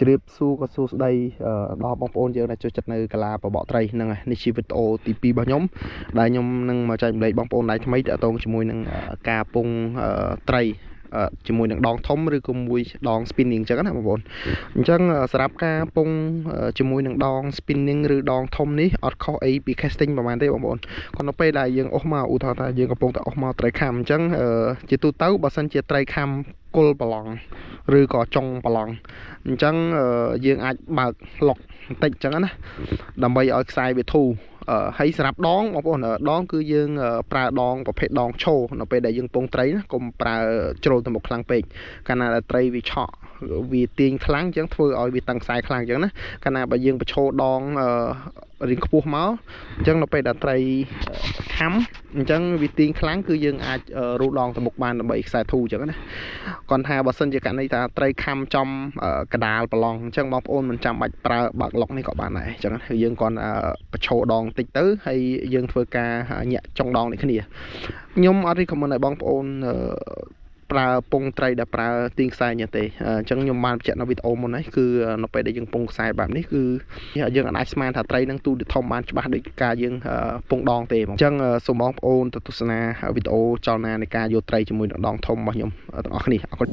ជ្រាបសួរក៏សួស្ដីដល់បងប្អូនយើងដែលចូលចិត្តនៅកាឡាបបកត្រីហ្នឹងហើយនេះជាវីដេអូទី2របស់ខ្ញុំដែលខ្ញុំនឹងមកចែកម្លែកបងប្អូនដែលថ្មីតាក់ទងជាមួយនឹងការពងត្រីជាមួយនឹងដងធំឬក៏មួយដង spinning អញ្ចឹងណាបងប្អូនអញ្ចឹងសម្រាប់ការពងជាមួយនឹងដង spinning ឬដងធំនេះអត់ខុសអីពី casting ប្រហែលទេបងប្អូនគាត់នៅពេលដែលយើងអុសមកឧទាហរណ៍ថាយើងកំពុងតែអុសមកត្រីខាំអញ្ចឹងជាទូទៅបើសិនជាត្រីខាំគល់ប្រឡងឬក៏ចុងប្រឡងអញ្ចឹងយើងអាចបើកឡុកបន្តិចអញ្ចឹងណាដើម្បីឲ្យខ្សែវាធូរហើយសម្រាប់ដងបងប្អូនដងគឺយើងប្រើដងប្រភេទដងឈោនៅពេលដែលយើងពងត្រីណាកុំប្រើជ្រុលទៅមុខខ្លាំងពេកកាលណាត្រីវាឆក់វាទាញខ្លាំងអញ្ចឹងធ្វើឲ្យវាតឹងខ្សែខ្លាំងអញ្ចឹងណាកាលណាបើយើងបញ្ឈរដងរៀងខ្ពស់មកអញ្ចឹងនៅពេលដែលត្រីខាំអញ្ចឹងវាទាញខ្លាំងគឺយើងអាចរូដងទៅមុខបានដើម្បីខ្សែធូរអញ្ចឹងណាគាត់ថាបើសិនជាករណីថាត្រីខាំចំកដាលប្រឡងអញ្ចឹងបងប្អូនមិនចាំបាច់ប្រើបើកឡុកនេះក៏បានដែរអញ្ចឹងគឺយើងគាត់បញ្ឈរដងតិចទៅហើយយើងធ្វើការញាក់ចុងដងនេះគ្នាខ្ញុំអត់រីខមមិនឲ្យបងប្អូនប្រើពងត្រីដែលប្រើទាញខ្សែញ៉ាទេអញ្ចឹងខ្ញុំបានបញ្ជាក់នៅវីដេអូមុនហ្នឹងគឺនៅពេលដែលយើងពងខ្សែបែបនេះគឺយើងអាចស្មានថាត្រីនឹងទូទៅធំបានច្បាស់ដូចការយើងពងដងទេអញ្ចឹងសូមបងប្អូនទៅទស្សនាវីដេអូចលនានៃការយកត្រីជាមួយនឹងដងធំរបស់ខ្ញុំទាំងអស់គ្នាអរគុណ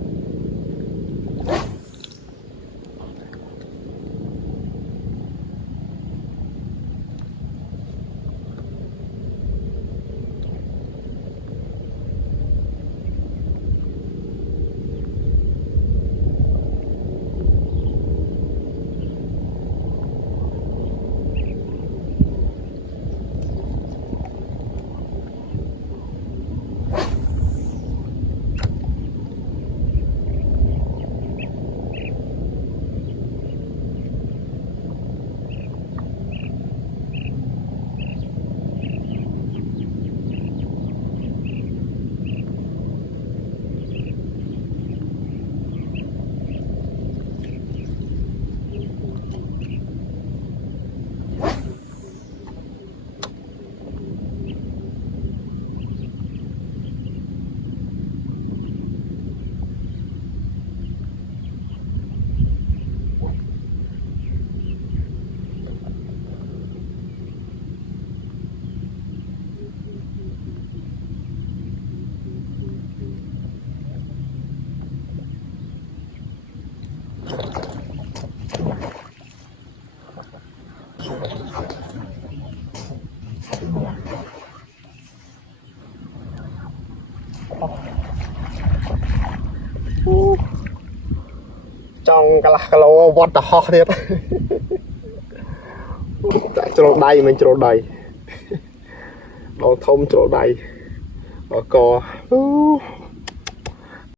ចង់កន្លះគីឡូវត្តទៅហោះទៀតតែជ្រុលដៃមិនជ្រុលដៃដងធំជ្រុលដៃអក